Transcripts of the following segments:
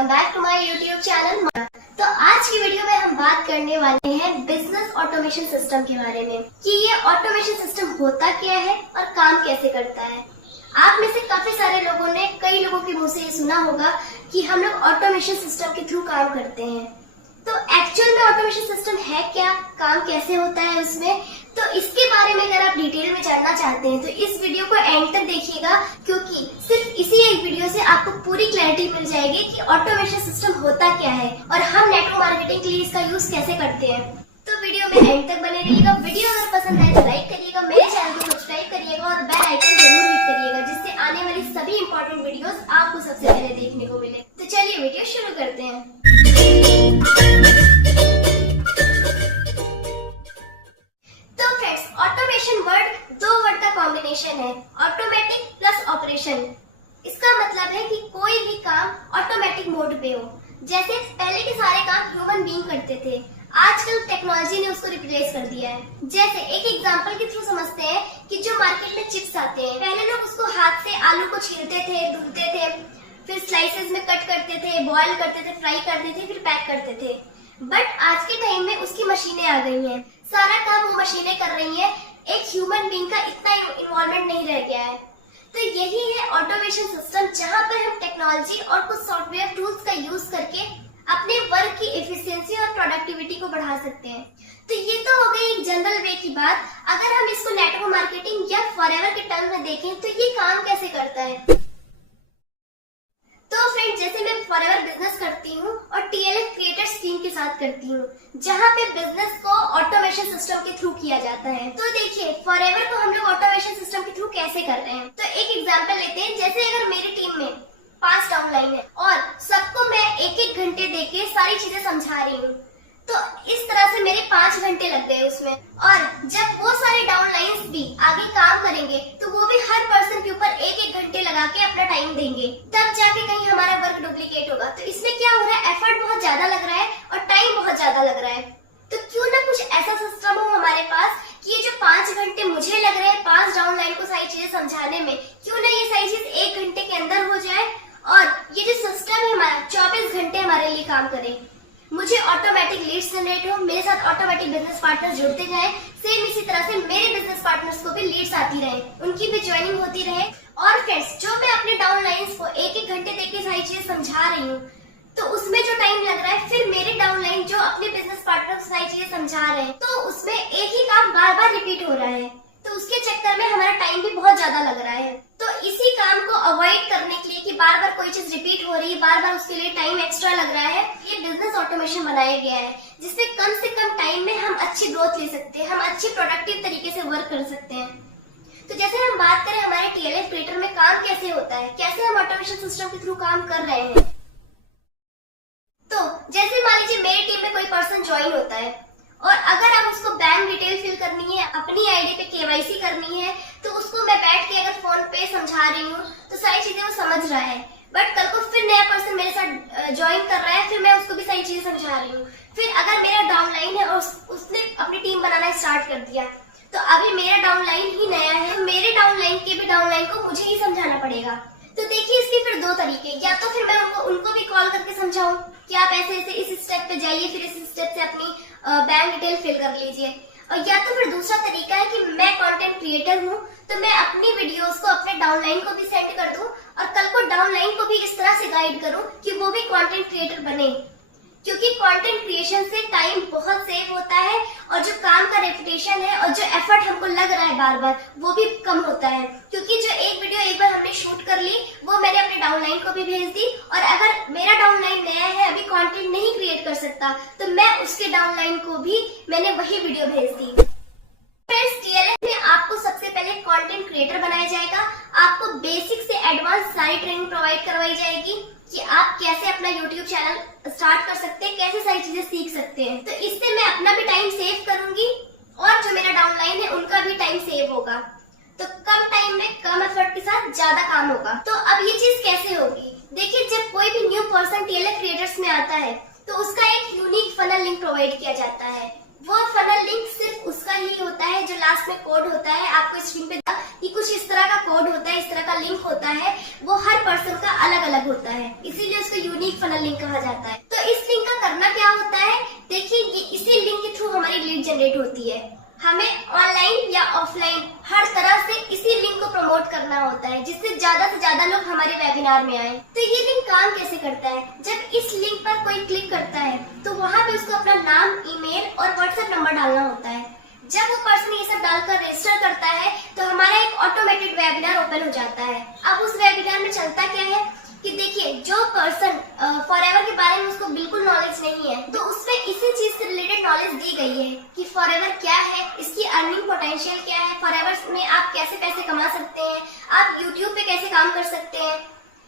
Welcome back to my YouTube channel. तो आज की वीडियो में हम बात करने वाले हैं बिजनेस ऑटोमेशन सिस्टम के बारे में कि ये ऑटोमेशन सिस्टम होता क्या है और काम कैसे करता है। आप में से काफी सारे लोगों ने कई लोगों के मुंह से ये सुना होगा कि हम लोग ऑटोमेशन सिस्टम के थ्रू काम करते हैं। तो एक्चुअल में ऑटोमेशन सिस्टम है क्या, काम कैसे होता है उसमें, तो इसके बारे में अगर आप डिटेल में जानना चाहते हैं तो इस वीडियो को एंड तक देखिएगा, क्योंकि सिर्फ इसी एक वीडियो से आपको पूरी क्लैरिटी मिल जाएगी कि ऑटोमेशन सिस्टम होता क्या है और हम नेटवर्क मार्केटिंग के लिए इसका यूज कैसे करते हैं। तो वीडियो में एंड तक बने रहिएगा। वीडियो अगर पसंद आए तो लाइक करिएगा, मेरे चैनल को सब्सक्राइब करिएगा और बेल आइकन जरूर हिट करिएगा, जिससे आने वाली सभी इंपॉर्टेंट वीडियोस आपको सबसे पहले देखने को मिले। तो चलिए वीडियो शुरू करते हैं। ऑटोमेशन वर्ड दो वर्ड का कॉम्बिनेशन है, ऑटोमेटिक प्लस ऑपरेशन। इसका मतलब है कि कोई भी काम ऑटोमेटिक मोड पे हो। जैसे पहले के सारे काम ह्यूमन बीइंग करते थे, आजकल टेक्नोलॉजी ने उसको रिप्लेस कर दिया है। जैसे एक एग्जांपल के थ्रू समझते हैं कि जो मार्केट में चिप्स आते हैं, पहले लोग उसको हाथ से आलू को छीलते थे, धुलते थे, फिर स्लाइसेस में कट करते थे, बॉयल करते थे, फ्राई करते थे, फिर पैक करते थे। बट आज के टाइम में उसकी मशीनें आ गई हैं, सारा काम वो मशीनें कर रही हैं, एक ह्यूमन बीइंग का इतना इन्वॉल्वमेंट नहीं रह गया है। तो यही है ऑटोमेशन सिस्टम, जहां पर हम टेक्नोलॉजी और कुछ सॉफ्टवेयर टूल्स का यूज करके अपने वर्क की एफिशिएंसी और प्रोडक्टिविटी को बढ़ा सकते हैं। तो ये तो हो गई एक जनरल वे की बात। अगर हम इसको नेटवर्क मार्केटिंग या फॉरएवर के टर्म में देखें तो ये काम कैसे करता है। तो फ्रेंड, जैसे मैं फॉरएवर बिजनेस करती हूँ और टीएलएफ क्रिएटर्स टीम के साथ करती हूँ, जहाँ पे बिजनेस को ऑटोमेशन सिस्टम के थ्रू किया जाता है। तो देखिए, फॉरएवर को हम लोग ऑटोमेशन सिस्टम के थ्रू कैसे कर रहे हैं। तो एक एग्जांपल लेते हैं। जैसे अगर मेरी टीम में 5 डाउनलाइन है और सबको मैं 1-1 घंटे देके सारी चीजें समझा रही हूँ, तो इस तरह से मेरे 5 घंटे लग गए उसमें। और जब वो सारे डाउनलाइंस भी आगे काम करेंगे तो वो भी हर पर्सन के ऊपर 1-1 घंटे लगा के अपना टाइम देंगे, तब जाके कहीं हमारा वर्क डुप्लीकेट होगा। तो इसमें क्या हो रहा है, एफर्ट बहुत ज्यादा लग रहा है और टाइम बहुत ज्यादा लग रहा है। तो क्यों ना कुछ ऐसा सिस्टम हो हमारे पास कि ये जो 5 घंटे मुझे लग रहे हैं 5 डाउनलाइन को सारी चीजें समझाने में, क्यों ना ये सारी चीज 1 घंटे के अंदर हो जाए और ये जो सिस्टम है हमारा 24 घंटे हमारे लिए काम करे। मुझे ऑटोमेटिक लीड्स जनरेट हो, मेरे साथ ऑटोमेटिक बिजनेस पार्टनर्स जुड़ते जाएं, सेम इसी तरह से मेरे बिजनेस पार्टनर्स को भी लीड्स आती रहे, उनकी भी ज्वाइनिंग होती रहे। और फ्रेंड्स, जो मैं अपने डाउनलाइंस को 1-1 घंटे देके सारी चीजें समझा रही हूँ, तो उसमें जो टाइम लग रहा है, फिर मेरे डाउनलाइन जो अपने बिजनेस पार्टनर को सारी चीजें समझा रहे हैं, तो उसमें एक ही काम बार बार रिपीट हो रहा है। तो उसके चक्कर में हमारा टाइम भी बहुत ज्यादा लग रहा है। तो इसी काम को अवॉइड करने के लिए कि बार बार कोई चीज रिपीट हो रही है, बार बार उसके लिए टाइम एक्स्ट्रा लग रहा है, ये बिजनेस ऑटोमेशन बनाया गया है, जिसमें कम से कम टाइम में हम अच्छी ग्रोथ ले सकते हैं, हम अच्छी प्रोडक्टिव तरीके से वर्क कर सकते हैं। तो जैसे हम बात करें हमारे टीएलएफ क्रिएटर में काम कैसे होता है, कैसे हम ऑटोमेशन सिस्टम के थ्रू काम कर रहे हैं। तो जैसे मान लीजिए मेरी टीम में कोई पर्सन ज्वाइन होता है और अगर अब उसको बैंक डिटेल फिल करनी है, अपनी आईडी पे केवाईसी करनी है, तो उसको मैं बैठ के अगर फोन पे समझा रही हूँ तो सारी चीजें वो समझ रहा है। बट कल को फिर नया पर्सन मेरे साथ ज्वाइन कर रहा है, फिर मैं उसको भी सारी चीजें समझा रही हूँ। फिर अगर मेरा डाउनलाइन है और उसने अपनी टीम बनाना स्टार्ट कर दिया, तो अभी मेरा डाउनलाइन ही नया है, मेरे डाउनलाइन के भी डाउनलाइन को मुझे ही समझाना पड़ेगा। तो देखिए, इसके फिर 2 तरीके, या तो फिर मैं उनको भी कॉल करके समझाऊं कि आप ऐसे ऐसे इस स्टेप पे जाइए, फिर इस स्टेप से अपनी बैंक डिटेल फिल कर लीजिए। और या तो फिर दूसरा तरीका है कि मैं कंटेंट क्रिएटर हूँ, तो मैं अपनी वीडियोस को अपने डाउनलाइन को भी सेंड कर दूं और कल को डाउनलाइन को भी इस तरह से गाइड करूं कि वो भी कंटेंट क्रिएटर बने। क्योंकि कंटेंट क्रिएशन से टाइम बहुत सेव होता है और जो काम का रेपुटेशन है और जो एफर्ट हमको लग रहा है बार बार, वो भी कम होता है। क्योंकि जो एक वीडियो एक बार हमने शूट कर ली, वो मैंने अपने डाउनलाइन को भी भेज दी, और अगर मेरा डाउनलाइन नया है, अभी कंटेंट नहीं क्रिएट कर सकता, तो मैं उसके डाउनलाइन को भी मैंने वही वीडियो भेज दी। फ्रेंड्स, टीएलएफ में आपको सबसे पहले कंटेंट क्रिएटर बनाया जाएगा, आपको बेसिक से एडवांस सारी ट्रेनिंग प्रोवाइड करवाई जाएगी कि आप कैसे अपना यूट्यूब चैनल स्टार्ट कर सकते हैं, कैसे सारी चीजें सीख सकते हैं। तो इससे मैं अपना भी टाइम सेव करूंगी और जो मेरा डाउनलाइन है उनका भी टाइम सेव होगा। तो कम टाइम में कम एफर्ट के साथ ज्यादा काम होगा। तो अब ये चीज कैसे होगी, देखिए, जब कोई भी न्यू पर्सन टीएलएफ क्रिएटर्स में आता है तो उसका एक यूनिक फनल लिंक प्रोवाइड किया जाता है। वो फनल लिंक सिर्फ उसका ही होता है, जो लास्ट में कोड होता है, आपको स्क्रीन पे कि कुछ इस तरह का कोड होता है, इस तरह का लिंक होता है, वो हर पर्सन का अलग अलग होता है, इसीलिए उसको यूनिक फनल लिंक कहा जाता है। तो इस लिंक का करना क्या होता है, देखिए ये इसी लिंक के थ्रू हमारी लीड जनरेट होती है। हमें ऑनलाइन या ऑफलाइन हर तरह से इसी लिंक को प्रमोट करना होता है, जिससे ज्यादा से ज्यादा लोग हमारे वेबिनार में आए। तो ये लिंक काम कैसे करता है, जब इस लिंक पर कोई क्लिक करता है तो वहाँ पे उसको अपना नाम, ईमेल और व्हाट्सएप नंबर डालना होता है। जब वो पर्सन ये सब डालकर रजिस्टर करता है तो हमारा एक ऑटोमेटेड वेबिनार ओपन हो जाता है। अब उस वेबिनार में चलता क्या है कि देखिए, जो पर्सन फॉरएवर के बारे में उसको बिल्कुल नॉलेज नहीं है, तो उसमें इसी चीज से रिलेटेड नॉलेज दी गई है कि फॉरएवर क्या है, इसकी अर्निंग पोटेंशियल क्या है, फॉरएवर में आप कैसे पैसे कमा सकते हैं, आप यूट्यूब पे कैसे काम कर सकते हैं,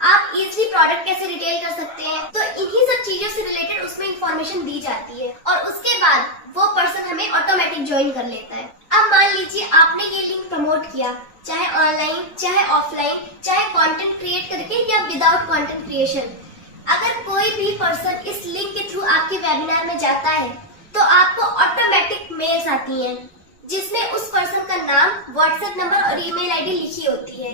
आप इजीली प्रोडक्ट कैसे रिटेल कर सकते हैं। तो इन्हीं सब चीजों से रिलेटेड उसमें इंफॉर्मेशन दी जाती है और उसके बाद वो पर्सन हमें ऑटोमेटिक ज्वाइन कर लेता है। अब मान लीजिए आपने ये लिंक प्रमोट किया, चाहे ऑनलाइन, चाहे ऑफलाइन, चाहे कंटेंट क्रिएट करके या विदाउट कंटेंट क्रिएशन। अगर कोई भी पर्सन इस लिंक के थ्रू आपके वेबिनार में जाता है तो आपको ऑटोमेटिक मेल्स आती हैं, जिसमें उस पर्सन का नाम, व्हाट्सएप नंबर और ईमेल आईडी लिखी होती है।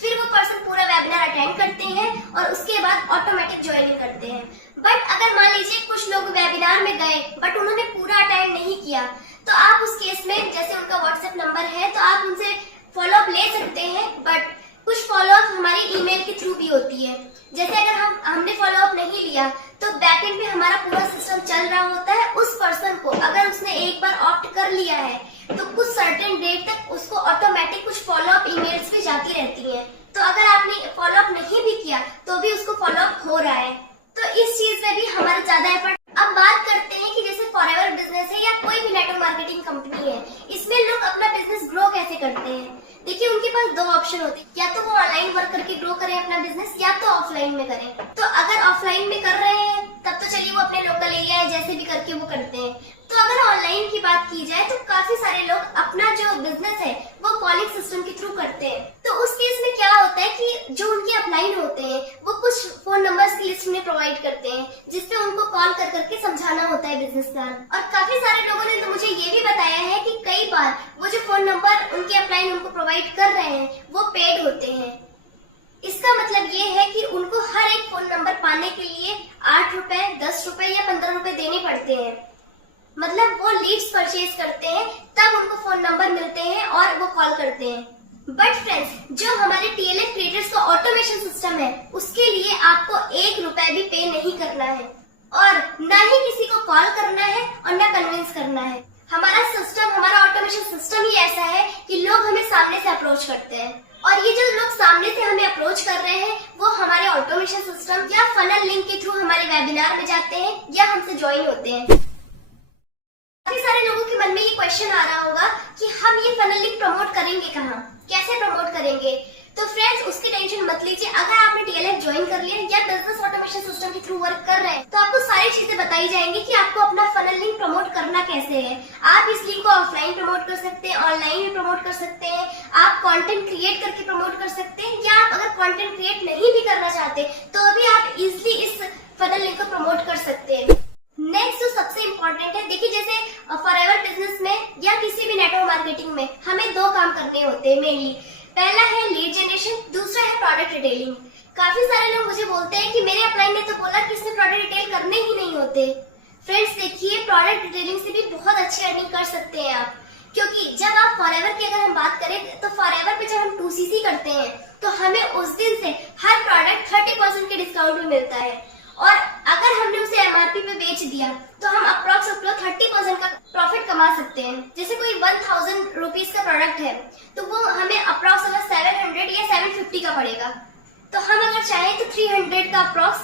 फिर वो पर्सन पूरा वेबिनार अटेंड करते हैं और उसके बाद ऑटोमेटिक ज्वाइनिंग करते हैं। बट अगर मान लीजिए कुछ लोग वेबिनार में गए बट उन्होंने पूरा अटेंड नहीं किया, तो आप उस केस में, जैसे उनका व्हाट्सएप नंबर है तो आप उनसे फॉलोअप ले सकते हैं, बट कुछ फॉलोअप हमारी ईमेल के थ्रू भी होती है। जैसे अगर हमने फॉलोअप नहीं लिया तो बैकएंड पे हमारा पूरा सिस्टम चल रहा होता है। उस पर्सन को अगर उसने एक बार ऑप्ट कर लिया है तो कुछ सर्टेन डेट तक उसको ऑटोमेटिक कुछ फॉलोअप ईमेल्स भी जाती रहती हैं। तो अगर आपने फॉलोअप नहीं भी किया तो भी उसको फॉलोअप हो रहा है। तो इस चीज में भी हमारा ज्यादा एफर्ट। अब बात करते हैं कि जैसे फॉरएवर बिजनेस है या कोई भी नेटवर्क मार्केटिंग कंपनी है, इसमें लोग अपना बिजनेस ग्रो कैसे करते हैं। देखिए, उनके पास दो ऑप्शन होते हैं, या तो वो ऑनलाइन वर्क करके ग्रो करें अपना बिजनेस, या तो ऑफलाइन में करें। तो अगर ऑफलाइन में कर रहे हैं तब तो चलिए वो अपने लोकल एरिया है जैसे भी करके वो करते हैं। तो अगर ऑनलाइन की बात की जाए तो काफी सारे लोग अपना जो बिजनेस है वो कॉलिंग सिस्टम के थ्रू करते हैं। तो उस केस में क्या होता है कि जो उनके अपलाइन होते हैं वो कुछ फोन नंबर्स की लिस्ट में प्रोवाइड करते हैं, जिसपे उनको कॉल कर करके समझाना होता है बिजनेस प्लान। और काफी सारे लोगों ने तो मुझे ये भी बताया है कि कई बार वो जो फोन नंबर उनके अपलाइन उनको प्रोवाइड कर रहे हैं वो पेड होते हैं। इसका मतलब ये है कि उनको हर एक फोन नंबर पाने के लिए 8 रुपए, 10 रुपए या 15 रुपए देने पड़ते हैं। मतलब वो लीड्स परचेज करते हैं तब उनको फोन नंबर मिलते हैं और वो कॉल करते हैं। बट फ्रेंड्स, जो हमारे टीएलएफ क्रिएटर्स का ऑटोमेशन सिस्टम है उसके लिए आपको 1 रुपए भी पे नहीं करना है और न ही किसी को कॉल करना है और न कन्विंस करना है। हमारा सिस्टम, हमारा ऑटोमेशन सिस्टम ही ऐसा है कि लोग हमें सामने से अप्रोच करते हैं और ये जो लोग सामने से हमें अप्रोच कर रहे हैं वो हमारे ऑटोमेशन सिस्टम या फनल लिंक के थ्रू हमारे वेबिनार में जाते हैं या हमसे ज्वाइन होते हैं। काफी सारे लोगों के मन में ये क्वेश्चन आ रहा होगा कि हम ये फनल लिंक प्रमोट करेंगे कहाँ, कैसे प्रमोट करेंगे। तो फ्रेंड्स, उसकी टेंशन मत लीजिए। अगर आपने टीएलएफ ज्वाइन कर लिया या बिजनेस ऑटोमेशन सिस्टम के थ्रू वर्क कर रहे हैं तो आपको सारी चीजें बताई जाएंगी कि आपको अपना फनल लिंक प्रमोट करना कैसे है। आप इस लिंक को ऑफलाइन प्रमोट कर सकते हैं, ऑनलाइन भी प्रमोट कर सकते हैं, आप कंटेंट क्रिएट करके प्रमोट कर सकते हैं, या आप अगर कंटेंट क्रिएट नहीं भी करना चाहते तो भी आप इजिली इस फनल लिंक को प्रमोट कर सकते हैं। नेक्स्ट जो सबसे इम्पोर्टेंट है, देखिए जैसे फॉरएवर बिजनेस में या किसी भी नेटवर्क मार्केटिंग में हमें 2 काम करने होते हैं मेनली। पहला है लीड जनरेशन, दूसरा है प्रोडक्ट रिटेलिंग। काफी सारे लोग मुझे बोलते हैं कि मेरे अपलाइन ने तो बोला कि इसमें प्रोडक्ट रिटेल करने ही नहीं होते। फ्रेंड्स देखिए, प्रोडक्ट रिटेलिंग से भी बहुत अच्छी अर्निंग कर सकते हैं आप, क्योंकि जब आप फॉरएवर की अगर हम बात करें तो फॉरएवर पे जब हम 2CC करते हैं तो हमें उस दिन से हर प्रोडक्ट 30% के डिस्काउंट में मिलता है और अगर हमने उसे एमआरपी पे बेच दिया तो हम अप्रोक्स 30% का प्रॉफिट कमा सकते हैं। जैसे कोई 1000 रुपीज का प्रोडक्ट है तो वो हमें अप्रोक्स 700 या 750 का पड़ेगा, तो हम अगर चाहें तो 300 का अप्रोक्स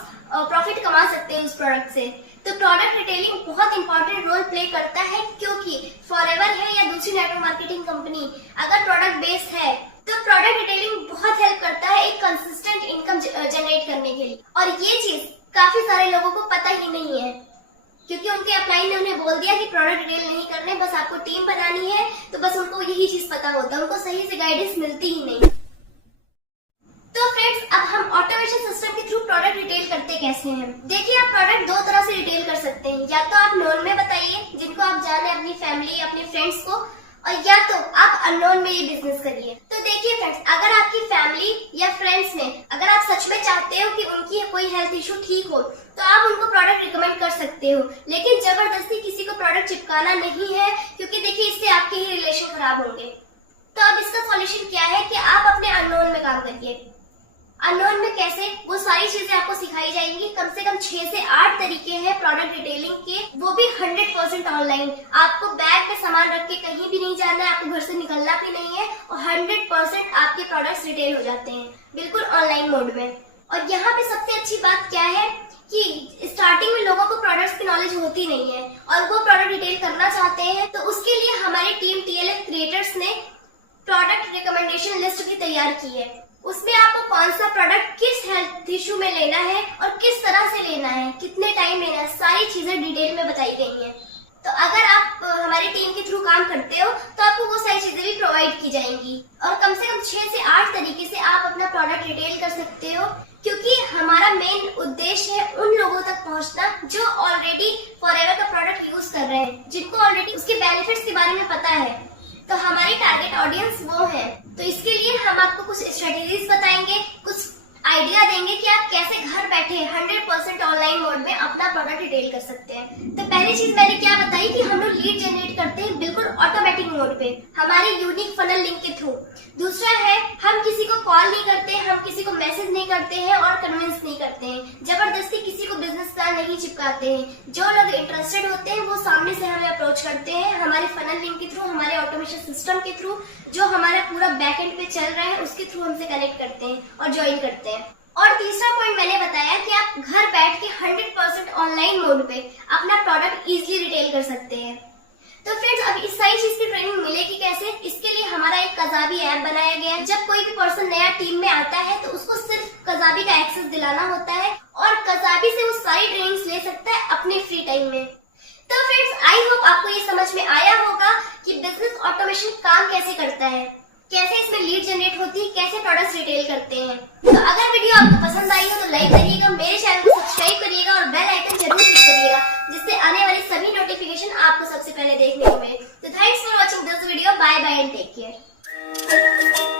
प्रॉफिट कमा सकते हैं उस प्रोडक्ट से। तो प्रोडक्ट रिटेलिंग बहुत इंपॉर्टेंट रोल प्ले करता है, क्योंकि फॉरएवर है या दूसरी नेटवर्क मार्केटिंग कंपनी अगर प्रोडक्ट बेस्ड है तो प्रोडक्ट रिटेलिंग बहुत हेल्प करता है एक कंसिस्टेंट इनकम जनरेट करने के लिए। और ये चीज काफी सारे लोगों को पता ही नहीं है, क्योंकि उनके अपलाइन ने उन्हें बोल दिया कि प्रोडक्ट रिटेल नहीं करने, बस आपको टीम बनानी है, तो बस उनको यही चीज पता होता है, उनको सही से गाइडेंस मिलती ही नहीं। तो फ्रेंड्स, अब हम ऑटोमेशन सिस्टम के थ्रू प्रोडक्ट रिटेल करते कैसे हैं। देखिए, आप प्रोडक्ट 2 तरह से रिटेल कर सकते हैं, या तो आप नोन में बताइए जिनको आप जाने, अपनी फैमिली, अपने फ्रेंड्स को, और या तो आप अननोन में ये बिजनेस करिए। तो देखिए फ्रेंड्स, अगर आपकी फैमिली या फ्रेंड्स में अगर आप सच में चाहते हो कि उनकी कोई हेल्थ इशू ठीक हो तो आप उनको प्रोडक्ट रिकमेंड कर सकते हो, लेकिन जबरदस्ती किसी को प्रोडक्ट चिपकाना नहीं है, क्योंकि देखिए इससे आपके ही रिलेशन खराब होंगे। तो अब इसका सॉल्यूशन क्या है कि आप अपने अननोन में काम करिए। अननोन में कैसे, वो सारी चीजें आपको सिखाई जाएंगी। कम से कम 6 से 8 तरीके हैं प्रोडक्ट डिटेलिंग के, वो भी 100% ऑनलाइन। आपको बैग में सामान रख के कहीं भी नहीं जाना है, आपको घर से निकलना भी नहीं है, और 100% आपके प्रोडक्ट्स रिटेल हो जाते हैं बिल्कुल ऑनलाइन मोड में। और यहाँ पे सबसे अच्छी बात क्या है कि स्टार्टिंग में लोगों को प्रोडक्ट्स की नॉलेज होती नहीं है और वो प्रोडक्ट डिटेल करना चाहते हैं, तो उसके लिए हमारी टीम TLF क्रिएटर्स ने प्रोडक्ट रिकमेंडेशन लिस्ट भी तैयार की है। उसमें आपको कौन सा प्रोडक्ट किस हेल्थ इशू में लेना है और किस तरह से लेना है, कितने टाइम लेना है, सारी चीजें डिटेल में बताई गई हैं। तो अगर आप हमारी टीम के थ्रू काम करते हो तो आपको वो सारी चीजें भी प्रोवाइड की जाएंगी, और कम से कम 6 से 8 तरीके से आप अपना प्रोडक्ट रिटेल कर सकते हो, क्योंकि हमारा मेन उद्देश्य है उन लोगों तक पहुंचना जो ऑलरेडी फॉरएवर का प्रोडक्ट यूज कर रहे हैं, जिनको ऑलरेडी उसके बेनिफिट्स के बारे में पता है। तो हमारी टारगेट ऑडियंस वो है। तो इसके लिए हम आपको कुछ स्ट्रेटेजीज बताएंगे, कुछ आइडिया देंगे कि आप कैसे घर बैठे 100% ऑनलाइन मोड में अपना प्रोडक्ट रिटेल कर सकते हैं। तो पहली चीज मैंने क्या बताई कि हम लोग लीड जनरेट करते हैं बिल्कुल ऑटोमेटिक मोड पे हमारे यूनिक फनल लिंक के थ्रू। दूसरा है, हम किसी को कॉल नहीं करते, हम किसी को मैसेज नहीं करते हैं और कन्विंस नहीं करते हैं, जबरदस्ती किसी को बिजनेस प्लान नहीं चिपकाते हैं। जो लोग इंटरेस्टेड होते हैं वो सामने से हमें अप्रोच करते हैं हमारे फनल लिंक के थ्रू, हमारे ऑटोमेशन सिस्टम के थ्रू, जो हमारा पूरा बैकएंड पे चल रहा है उसके थ्रू हमसे कनेक्ट करते हैं और ज्वाइन करते हैं। और तीसरा पॉइंट मैंने बताया कि आप घर बैठ के 100% ऑनलाइन मोड पे अपना प्रोडक्ट इजीली रिटेल कर सकते हैं। तो फ्रेंड्स, अब इस सारी चीज की ट्रेनिंग मिलेगी कैसे, इसके लिए हमारा एक कजाबी ऐप बनाया गया है। जब कोई भी पर्सन नया टीम में आता है तो उसको सिर्फ कजाबी का एक्सेस दिलाना होता है और कजाबी से वो सारी ट्रेनिंग्स ले सकता है अपने फ्री टाइम में। तो फ्रेंड्स, आई होप आपको ये समझ में आया होगा कि बिजनेस ऑटोमेशन काम कैसे करता है, कैसे इसमें लीड जनरेट होती है, कैसे प्रोडक्ट्स रिटेल करते हैं। तो अगर वीडियो आपको पसंद आई हो तो लाइक करिएगा, मेरे चैनल को सब्सक्राइब करिएगा और बेल आइकन जरूर क्लिक करिएगा, जिससे आने वाली सभी नोटिफिकेशन आपको सबसे पहले देखने को मिले। तो thanks for watching this video, bye bye and take care.